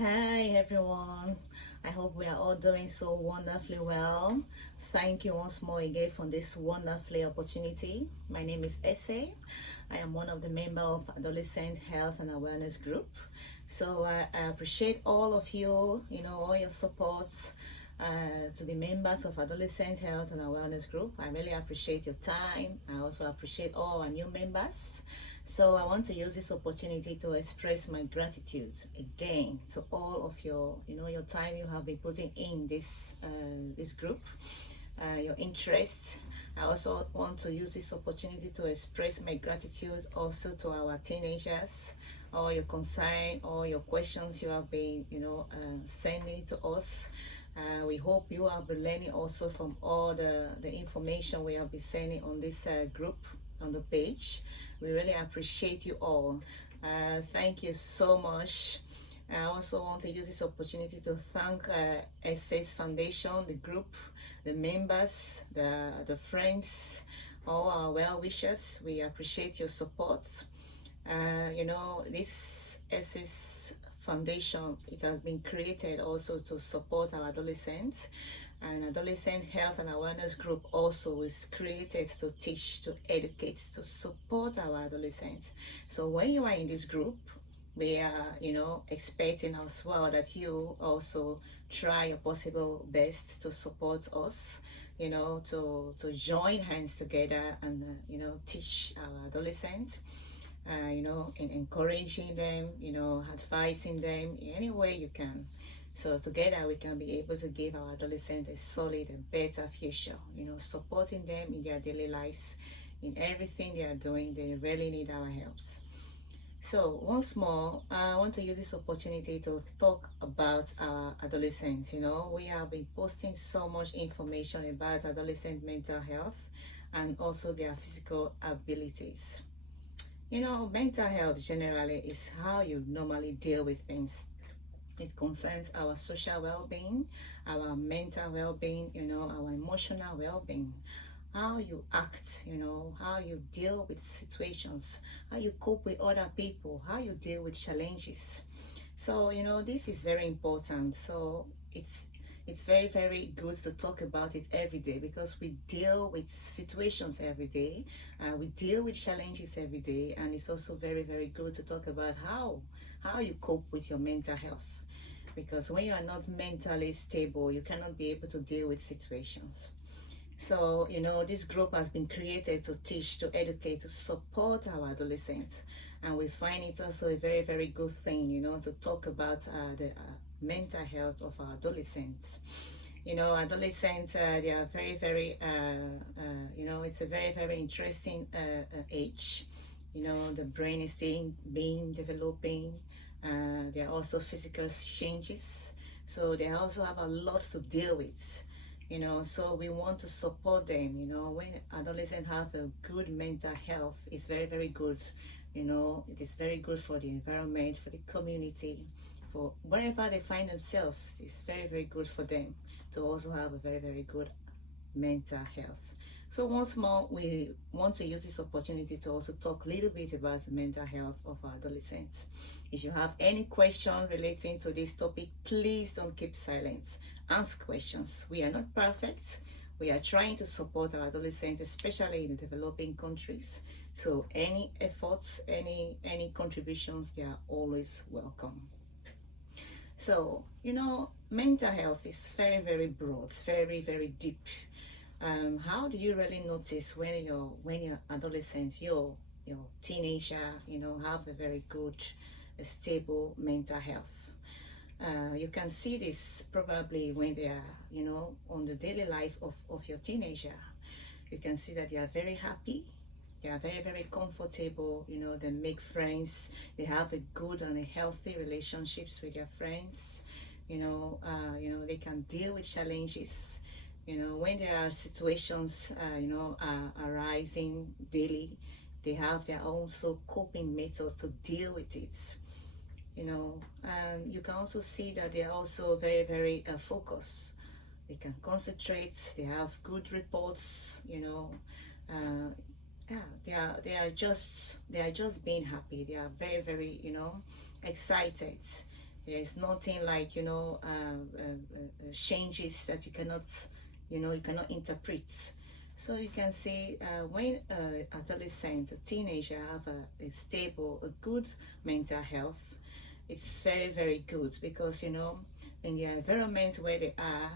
Hi everyone. I hope we are all doing so wonderfully well. Thank you once more again for this wonderful opportunity. My name is Ese. I am one of the members of Adolescent Health and Awareness Group. So I appreciate all of you, all your supports to the members of Adolescent Health and Awareness Group. I really appreciate your time. I also appreciate all our new members. So I want to use this opportunity to express my gratitude again to all of your time you have been putting in this group, your interest. I also want to use this opportunity to express my gratitude also to our teenagers, all your concern, all your questions you have been, sending to us. We hope you have been learning also from all the information we have been sending on this group on the page. We really appreciate you all. Thank you so much. I also want to use this opportunity to thank SS Foundation, the group, the members, the friends, all our well wishers. We appreciate your support. This SS Foundation, it has been created also to support our adolescents, and Adolescent Health and Awareness Group also is created to teach, to educate, to support our adolescents. So when you are in this group, we are, expecting as well that you also try your possible best to support us, to join hands together and, teach our adolescents. In encouraging them, advising them in any way you can. So together we can be able to give our adolescents a solid and better future, supporting them in their daily lives, in everything they are doing. They really need our help. So once more, I want to use this opportunity to talk about our adolescents. We have been posting so much information about adolescent mental health and also their physical abilities. Mental health generally is how you normally deal with things. It concerns our social well-being, our mental well-being, our emotional well-being, how you act, how you deal with situations, how you cope with other people, how you deal with challenges. So, this is very important. So it's very, very good to talk about it every day because we deal with situations every day. We deal with challenges every day, and it's also very, very good to talk about how you cope with your mental health, because when you are not mentally stable, you cannot be able to deal with situations. So, this group has been created to teach, to educate, to support our adolescents. And we find it also a very, very good thing, to talk about the mental health of our adolescents. Adolescents, they are very, very, it's a very, very interesting age. The brain is still being developing. There are also physical changes. So they also have a lot to deal with. So we want to support them. When adolescents have a good mental health, it's very, very good. It is very good for the environment, for the community, for wherever they find themselves. It's very, very good for them to also have a very, very good mental health. So once more, we want to use this opportunity to also talk a little bit about the mental health of our adolescents. If you have any question relating to this topic, please don't keep silent. Ask questions. We are not perfect. We are trying to support our adolescents, especially in the developing countries. So any efforts, any contributions, they are always welcome. So, mental health is very, very broad, very, very deep. How do you really notice when you're adolescent, your teenager, have a very good, stable mental health? You can see this probably when they are, on the daily life of your teenager. You can see that they are very happy. They are very, very comfortable. They make friends. They have a good and a healthy relationships with their friends. They can deal with challenges. When there are situations, arising daily, they have their own so coping method to deal with it. And you can also see that they are also very, very focused. They can concentrate. They have good reports. Uh, yeah, they are just being happy. They are very, very, excited. There is nothing like, changes that you cannot, you cannot interpret. So you can see when adolescent, a teenager have a stable, a good mental health, it's very, very good because, in the environment where they are,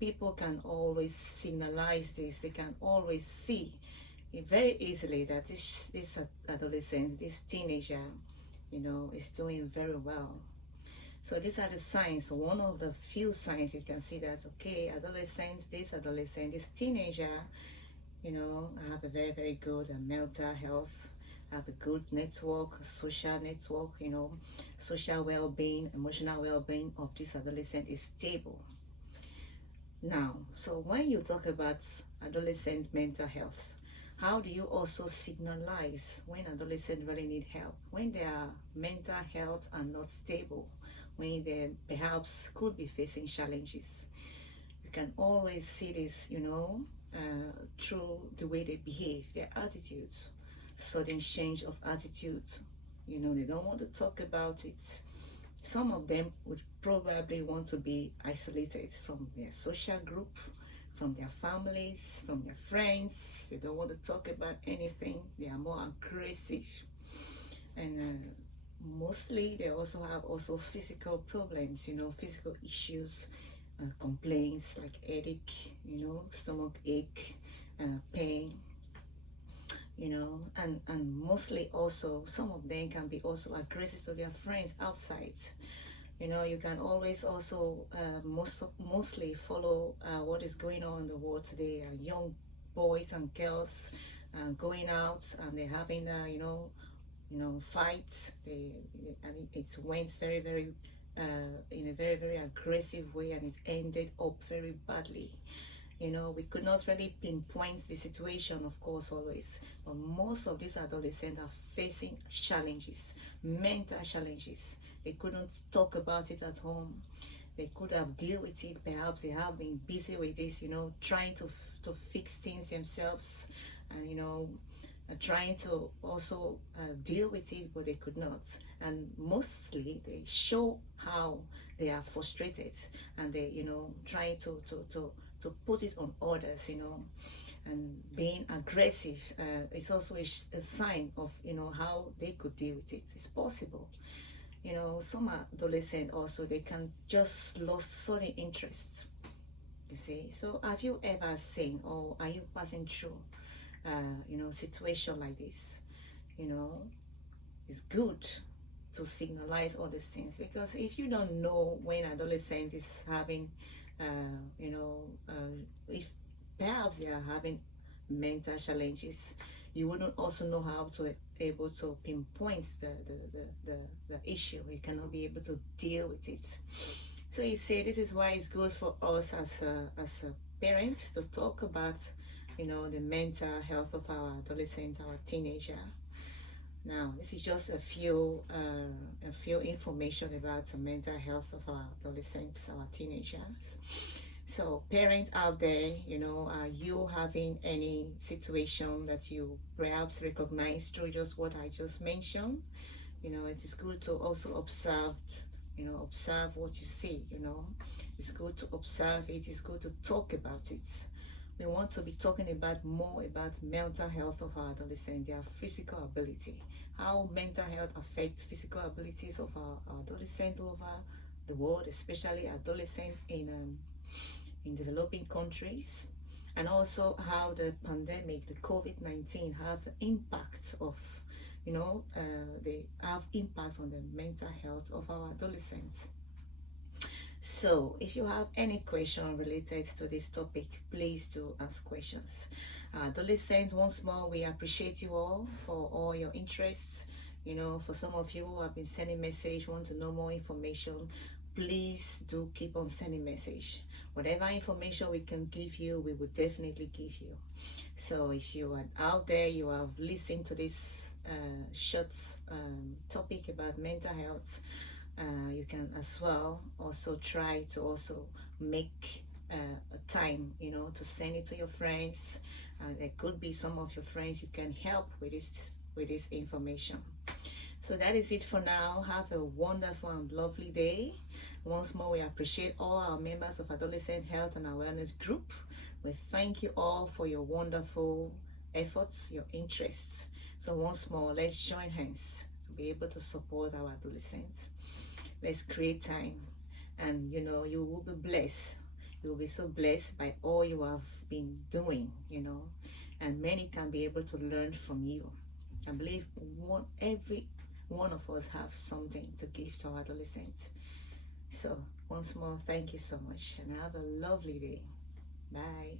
people can always signalize this. They can always see it very easily that this adolescent, this teenager, is doing very well. So these are the signs. One of the few signs you can see that, okay, adolescent, this teenager, have a very, very good mental health, have a good network, social network, social well-being, emotional well-being of this adolescent is stable. Now, so when you talk about adolescent mental health, how do you also signalize when adolescents really need help, when their mental health are not stable, when they perhaps could be facing challenges? You can always see this, through the way they behave, their attitude, sudden change of attitude. They don't want to talk about it. Some of them would probably want to be isolated from their social group, from their families, from their friends. They don't want to talk about anything. They are more aggressive. And mostly they also have physical problems, physical issues, complaints like headache, stomach ache, pain, and mostly also some of them can be also aggressive to their friends outside. You can always also mostly follow what is going on in the world today. Young boys and girls going out and they're having fights. And it went very, very in a very, very aggressive way, and it ended up very badly. We could not really pinpoint the situation, of course, always, but most of these adolescents are facing challenges, mental challenges. They couldn't talk about it at home. They could have dealt with it. Perhaps they have been busy with this, trying to fix things themselves, and trying to also deal with it, but they could not. And mostly they show how they are frustrated, and they trying to put it on others, and being aggressive is also a sign of how they could deal with it. It's possible. Some adolescents also, they can just lose sudden interest, you see. So have you ever seen, or are you passing through situation like this? It's good to signalize all these things, because if you don't know when adolescent is having if perhaps they are having mental challenges, you wouldn't also know how to able to pinpoint the issue. You cannot be able to deal with it. So you see, this is why it's good for us as a parents to talk about the mental health of our adolescent, our teenager. Now, this is just a few information about the mental health of our adolescents, our teenagers. So, parents out there, are you having any situation that you perhaps recognize through just what I just mentioned? It is good to also observe what you see. It's good to observe it. It's good to talk about it. We want to be talking about more about mental health of our adolescents, their physical ability, how mental health affects physical abilities of our adolescents over the world, especially adolescents in developing countries, and also how the pandemic, the COVID-19, have the impact of, they have impact on the mental health of our adolescents. So if you have any question related to this topic, please do ask questions. Adolescents, once more, we appreciate you all for all your interests. For some of you who have been sending message, want to know more information, please do keep on sending message. Whatever information we can give you, we will definitely give you. So if you are out there, you have listened to this short topic about mental health, you can as well also try to also make a time, to send it to your friends. There could be some of your friends you can help with this information. So that is it for now. Have a wonderful and lovely day. Once more, we appreciate all our members of Adolescent Health and Awareness Group. We thank you all for your wonderful efforts, your interests. So once more, let's join hands to be able to support our adolescents. Let's create time, and you will be blessed. You will be so blessed by all you have been doing, and many can be able to learn from you. I believe every one of us have something to give to our adolescents. So once more, thank you so much, and have a lovely day. Bye.